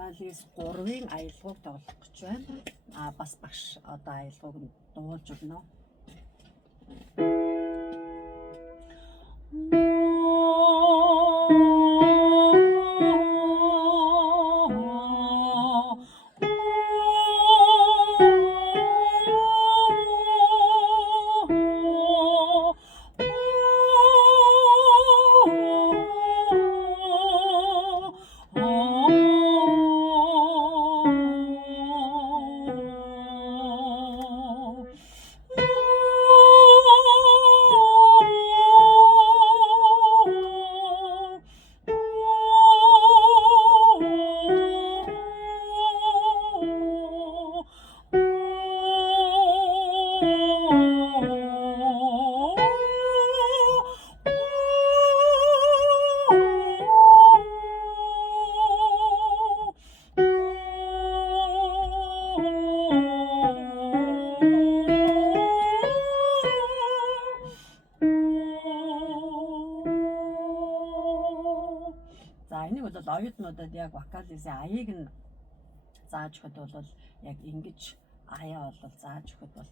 вокалист 3-ын аялгауг тоглох гэж байна. Бас багш одоо аялгауг нь дуулж өгнө. За энийг бол оюутнуудад яг вокалисын аяыг нь зааж өгөхөд бол яг ингэж аяа бол зааж өгөхөд бол